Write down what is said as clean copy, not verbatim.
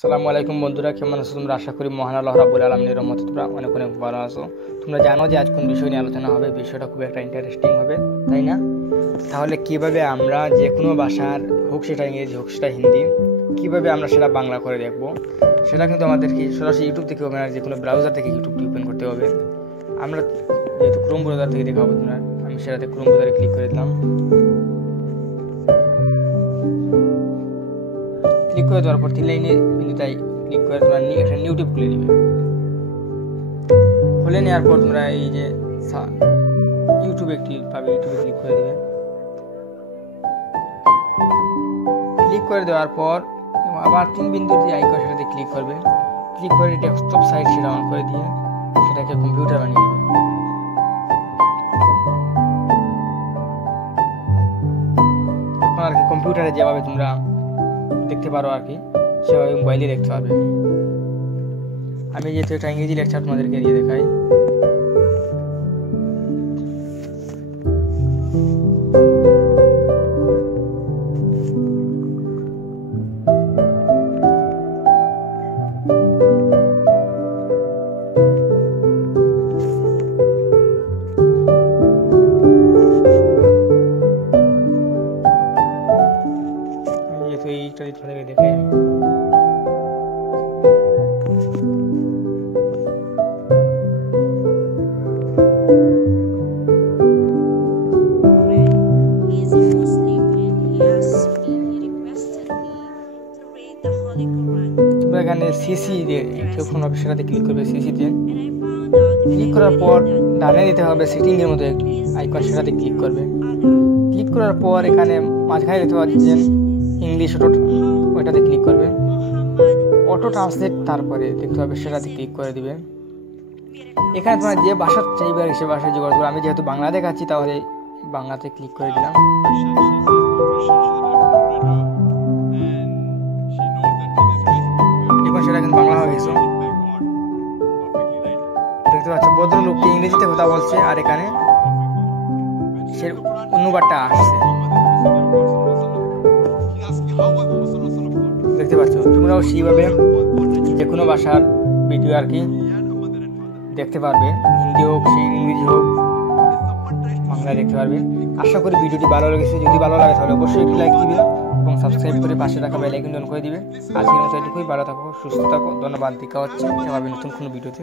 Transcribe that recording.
আসসালামু আলাইকুম বন্ধুরা, কেমন আছো তোমরা? আশা করি মহান আল্লাহ রাব্বুল আলামিনের রহমতে তোমরা অনেক অনেক ভালো আছো। তোমরা জানো যে আজ কোন বিষয় নিয়ে আলোচনা হবে? বিষয়টা খুব একটা ইন্টারেস্টিং হবে, তাই না? তাহলে কিভাবে আমরা যে কোনো ভাষার, হোক সেটা ইংরেজি হোক সেটা হিন্দি, কিভাবে আমরা সেটা বাংলা করে দেখব, সেটা কিন্তু আমাদেরকে সরাসরি ইউটিউব থেকে হবে না, যে কোনো ব্রাউজার থেকে ইউটিউবটি ওপেন করতে হবে। আমরা যেহেতু ক্রোম ব্রাউজার থেকে দেখাবো তোমরা, আমি সেটাতে ক্রোম ব্রাউজারে ক্লিক করে দিলাম। ক্লিক করে দেওয়ার পর 3 লাইনে বিন্দুটাই ক্লিক করে তোমরা একটা ইউটিউব খুলে নেবে। খুলে নেওয়ার পর তোমরা এই যে ইউটিউব একটি পাবে, ইউটিউবে ক্লিক করে দেবে। ক্লিক করে দেওয়ার পর আবার 3 বিন্দুর যে আইকন সেটাতে ক্লিক করবে। ক্লিক করে ডেস্কটপ সাইট সেটা অন করে দিয়ে সেটাকে কম্পিউটার বানিয়ে নেবে। তখন আর কি কম্পিউটারে যেভাবে তোমরা দেখতে পারো আর কি, সেভাবে মোবাইলে দেখতে পারবে। আমি যেহেতু এটা ইংরেজি লেকচার তোমাদেরকে দিয়ে দেখাই। যেহেতু এইটা তোমাদেরকে দেখে এখানে সিসি দিয়ে ফোন হবে, সেটাতে ক্লিক করবে। সিসিতে ক্লিক করার পর ডানে দিতে হবে সেটিং এর মতো একটি আইকন, সেটাতে ক্লিক করবে। ক্লিক করার পর এখানে মাঝখানে দেখতে পাচ্ছেন ইংলিশ অটো, ওইটাতে ক্লিক করবে। অটো ট্রান্সলেট তারপরে দেখতে হবে, সেটাতে ক্লিক করে দিবে। এখানে তোমার যে ভাষা চাইবে সে ভাষায় জোগাড় করবে। আমি যেহেতু বাংলা দেখাচ্ছি তাহলে বাংলাতে ক্লিক করে দিলাম। এখন সেটা কিন্তু বাংলা হয়ে গেছে। দেখতে পাচ্ছ ভদ্রলোকটি ইংরেজিতে কথা বলছে আর এখানে সে অনুবাদটা আসছে। দেখতে পাচ্ছ তোমরাও সেইভাবে যে কোনো ভাষার ভিডিও আর কি দেখতে পারবে, হিন্দি হোক সেই ইংরেজি হোক বাংলায় দেখতে পারবে। আশা করি ভিডিওটি ভালো লেগেছে। যদি ভালো লাগে তাহলে অবশ্যই একটি লাইক দিবে এবং সাবস্ক্রাইব করে পাশে রাখা বেল আইকন অন করে দিবে। আজকের মতো এটুকুই, ভালো থাকো, সুস্থ থাকো, ধন্যবাদ। দেখা হচ্ছে এভাবে নতুন কোনো ভিডিওতে।